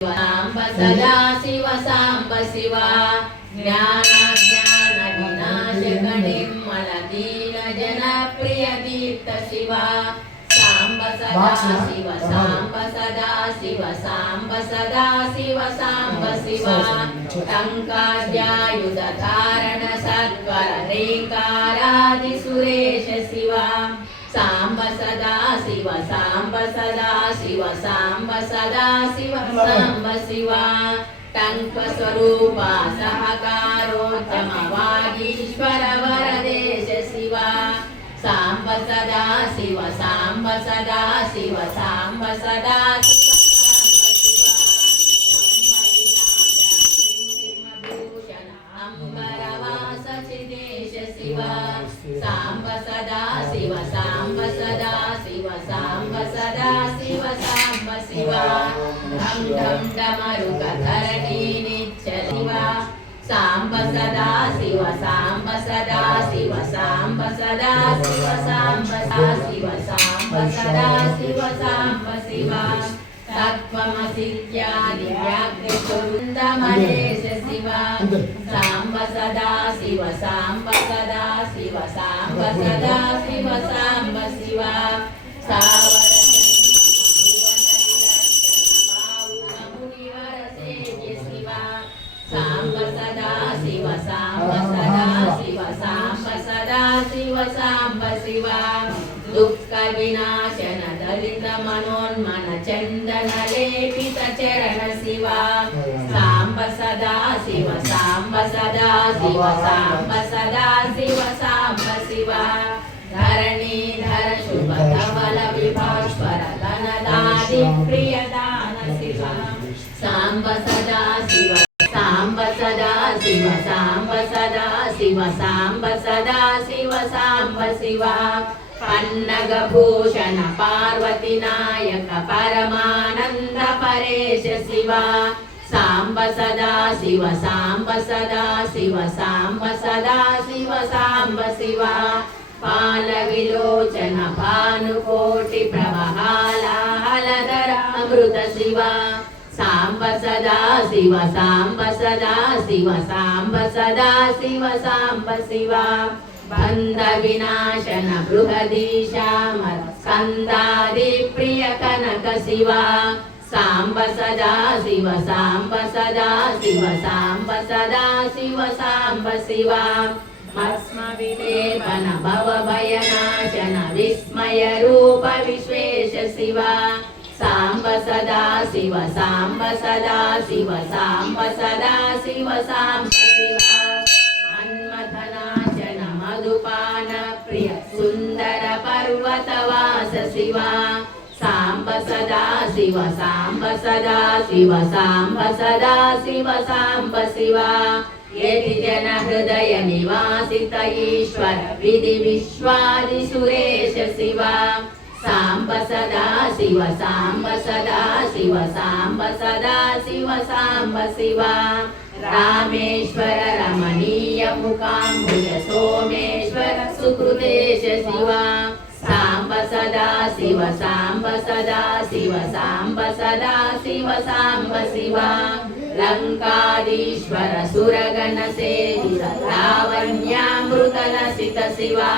साम्ब सदा शिव साम्ब शिवा ज्ञानाज्ञान विनाशक निर्मल दीन जन प्रिय दीप्त शिवा साम्ब सदा शिव साम्ब सदा शिव साम्ब सदा शिव साम्ब शिवा टंकाद्यायुध धारण सत्वर रेकारादि सुरेश शिवा साम्ब सदा शिव साम्ब सदा शिव साम्ब सदा शिव साम्ब शिवा टंक स्वरूपा सहकारोत्तमवागीश्वर वरदेश शिवा साम्ब सदा शिव साम्ब सदा शिव साम्ब सदा शिव अंबरवास चिदेश शिवा साम्ब सदा शिव साम्ब सदा शिव साम्ब सदा शिव साम्ब शिवा धम धम डमरुक धरणी निच्चल शिवा साम्ब सदा शिव साम्ब सदा शिव साम्ब सदा शिव साम्ब सदा शिव साम्ब सदा शिव साम्ब शिवा तत्त्वमसीत्यादि व्याकृतवृन्दमनेश शिवा साम्ब सदा शिव साम्ब सदा शिव साम्ब सदा शिव साम्ब शिवा साम्ब सदा शिव साम्ब सदा शिव साम्ब सदा शिव साम्ब शिवा दुःख विनाशन दलित मनोन्मन चंदन लेपित चरण शिवा साम्ब सदा शिव साम्ब सदा शिव साम्ब सदा शिव साम्ब शिवा धरणीधर शुभ धवल विभास्वर धनदादि प्रिय दान शिवा साम्ब सदा शिव साम्ब सदा शिव साम्ब सदा शिव साम्ब सदा शिव साम्ब शिवा पन्नग भूषण पार्वती नायक परमानंद परेश शिवा साम्ब सदा शिव साम्ब सदा शिव साम्ब सदा शिव साम्ब शिवा पाल विलोचन भानुकोटि प्रवहालाहलधर अमृत शिवा साम्ब सदा शिव साम्ब सदा शिव साम्ब सदा शिव साम्ब शिवा बंध विनाशन बृहदीशामर स्कंदादि प्रिय कनक शिवा साम्ब सदा शिव साम्ब सदा शिव साम्ब सदा शिव साम्ब शिवा भस्म विलेपन भव भयनाशन विस्मय रूप विश्वेश शिवा साम्ब सदा शिव साम्ब सदा शिव साम्ब सदा शिव साम्ब शिवा मन्मथनाशन मधुपान प्रिय सुंदर पर्वतवास शिवा साम्ब सदा शिव साम्ब सदा शिव साम्ब सदा शिव साम्ब शिवा यदि जन हृदय निवासित ईश्वर विधि विश्वादि सुरेश शिवा साम्ब सदा शिव साम्ब सदा शिव साम्ब सदा शिव साम्ब शिवा रामेश्वर रमणीय मुकाम्बुज सोमेश्वर सुकृतेश शिवा साम्ब सदा शिव साम्ब सदा शिव साम्ब सदा शिव साम्ब शिवा लंकाधीश्वर सुरगण सेवित लावण्यामृत लसित शिवा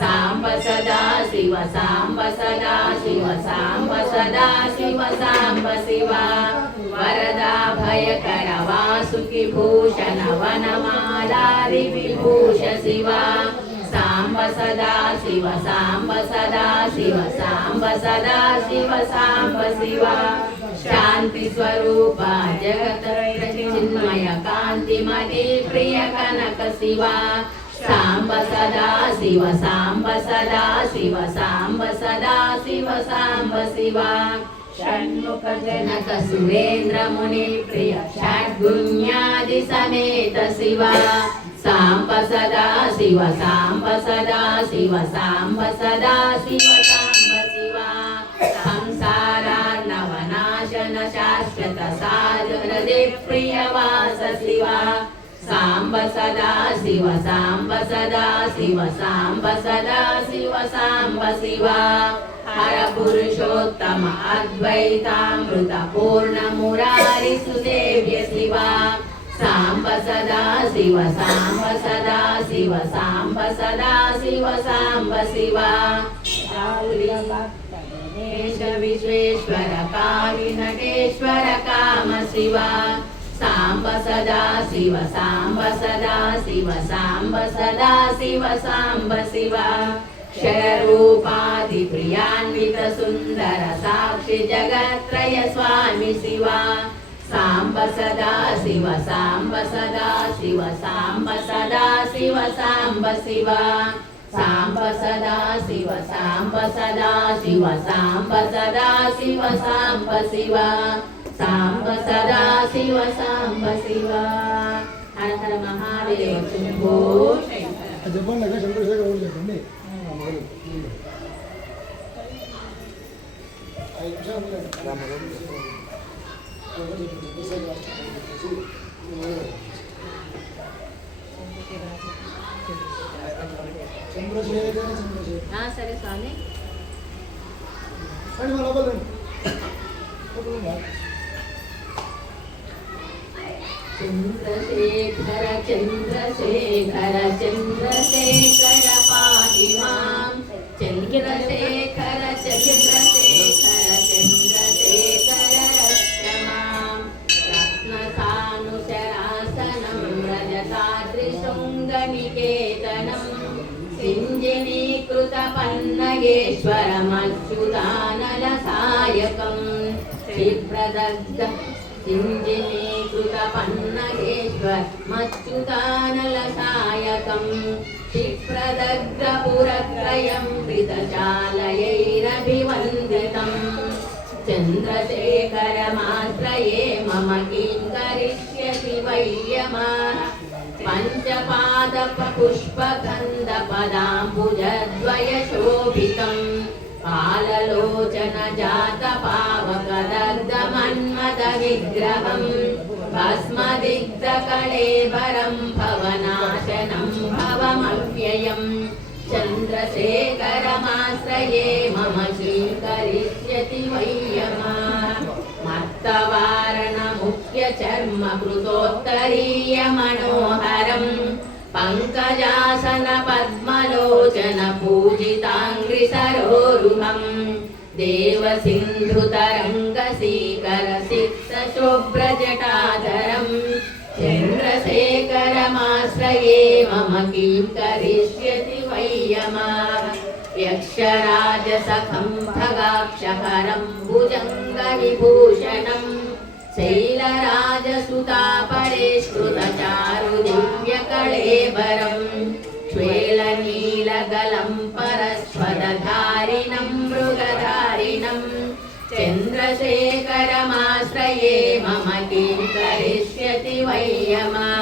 साम्ब सदा शिव साम्ब सदा शिव साम्ब सदा शिव साम्ब शिवा वरदा भयकर वासुकि भूषण वनमालादि विभूष शिवा साम्ब सदा शिव साम्ब सदा शिव साम्ब सदा शिव साम्ब शिवा शांति स्वरूप जगत चिन्मय कांतिमति प्रिय कनक शिवा साम्ब सदा शिव साम्ब सदा शिव साम्ब सदा शिव साम्ब शिवा षण्मुख जनक सुरेंद्र मुनि प्रिय षड्गुण्यादि समेत शिवा साम्ब सदा शिव साम्ब सदा शिव साम्ब सदा शिव साम्ब शिवा संसारार्णवनाशन शाश्वत साधुहृदि प्रियवास शिवा साम्ब सदा शिव साम्ब सदा शिव साम्ब सदा शिव साम्ब शिवा हर पुरुषोत्तम अद्वैतामृत पूर्ण मुरारी सुसेव्य शिव साम्ब सदा शिव साम्ब सदा शिव साम्ब सदा शिव साम्ब शिव गणेश विश्वेश्वर काली नटेश्वर काम शिव साम्ब सदा शिव साम्ब सदा शिव साम्ब सदा शिव साम्ब शिव क्षररूपादि प्रियान्वित सुन्दर साक्षि जगत्त्रय स्वामी शिव साम्ब सदा शिव साम्ब सदा शिव साम्ब सदा शिव साम्ब शिव साम्ब सदा शिव साम्ब सदा शिव साम्ब सदा शिव साम्ब शिव साम्ब सदा शिव साम्ब शिव हर हर महादेव शंभो सरे स्वामी चंद्रशेखर चंद्रशेखर चंद्रशेखर पाहि मां चंद्रशेखर चंद्रशेखर चंद्रशेखर रक्ष मां रत्नसानुशरासनं रजताद्रिशृङ्गनिकेतनं सिञ्जनीकृतपन्नगेश्वरमच्युतानलसायकं क्षिप्रदग्ध सिञ्जनीकृतपन्नगेश्वरमच्युतानलसायकं क्षिप्रदग्धपुरत्रयं कृतचालयैरभिवन्दितं चन्द्रशेखरमाश्रये मम किं करिष्यति वैयमः पञ्चपादपुष्पगन्धपदाम्बुजद्वयशोभितं पाललोचन जातपावकदग्धमन्मदविग्रहं भस्मदिग्धकळेबरं भवनाशनं भवमव्ययं चन्द्रशेखरमाश्रये मम किं करिष्यति वैयमः मत्तवारणमुख्यचर्म कृतोत्तरीयमनोहरं पङ्कजासन पद्मलोचन पूजिताङ्घ्रिसरोरुहं देवसिन्धुतरङ्गसीकर सिक्तशुभ्रजटाधरं चन्द्रशेखरमाश्रये मम किं करिष्यति वैयमः यक्षराजसखं खगाक्षहरं भुजङ्गविभूषणं शैलराजसुतापरेष्कृतचारुदिव्यकळेबरं श्वेलनीलगलं परस्वदधारिणं मृगधारिणं चन्द्रशेखरमाश्रये मम किं करिष्यति वैयमः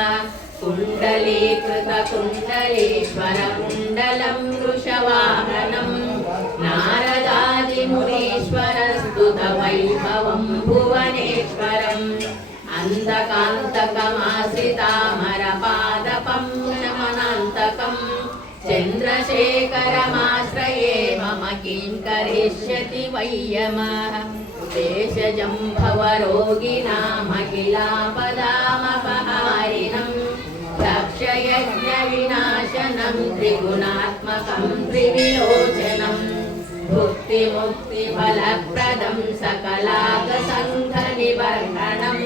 कुण्डलीकृतकुण्डलीश्वरकुण्डलं वृषवाहनं नारदादिमुनीश्वरस्तुतवैभवं भुवनेश्वरम् अन्धकान्तकमाश्रितामरपादपं नमनान्तकं चन्द्रशेखरमाश्रये मम किं करिष्यति वैयमः देशजं भवरोगिणामखिलापदामपहारिणं दक्षयज्ञविनाशनं त्रिगुणात्मकं त्रिविलोचनं भुक्तिमुक्तिफलप्रदं सकलाकसङ्घनिबर्हणं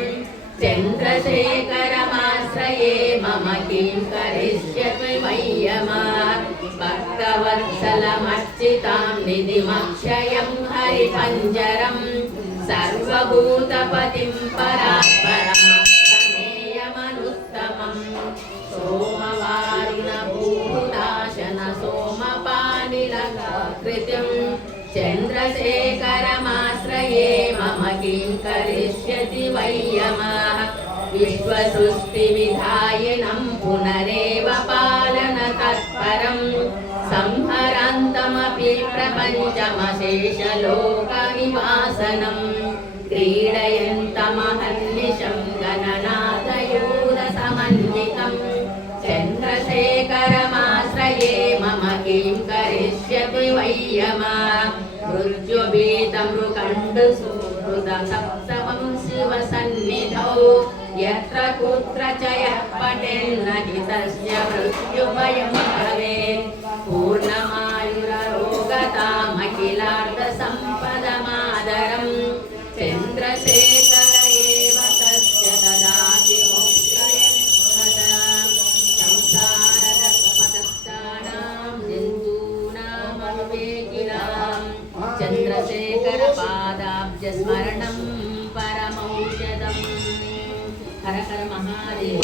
चन्द्रशेखरमाश्रये मम किं करिष्यति वैयमः भक्तवत्सलमर्चितां निधिमक्षयं हरिपञ्जरं सर्वभूतपतिं परात्परमप्रमेयमनुत्तमं सोमवारुणभूताशन सोमपानिलकाकृतिं चन्द्रशेखरमाश्रये मम किं करिष्यति वैयमः विश्वसृष्टिविधायिनं पुनरेव पालनतत्परं संहरान्तमपि प्रपञ्चमशेषलोकविवासनं क्रीडयन्तमहर्निशं गणनाथयूथसमन्वितं चन्द्रशेखरमाश्रये मम किं करिष्यति वैयमः मृत्युभीतमृकण्डुसुहृदसप्तमं शिवसन् सन्निधौ यत्र कुत्र च यः पठेन्न हि तस्य मृत्युभयं भवेत् पूर्णमायुररोगतामखिलार्थसम्पदमादरम् चन्द्रशेखर एव तस्य ददाति मोक्षयन्मताम् संसारदर्पदष्टानां जन्तूनामविवेकिनां चन्द्रशेखर पादाब्जस्मरणं परमौषधम् हर हर महादेव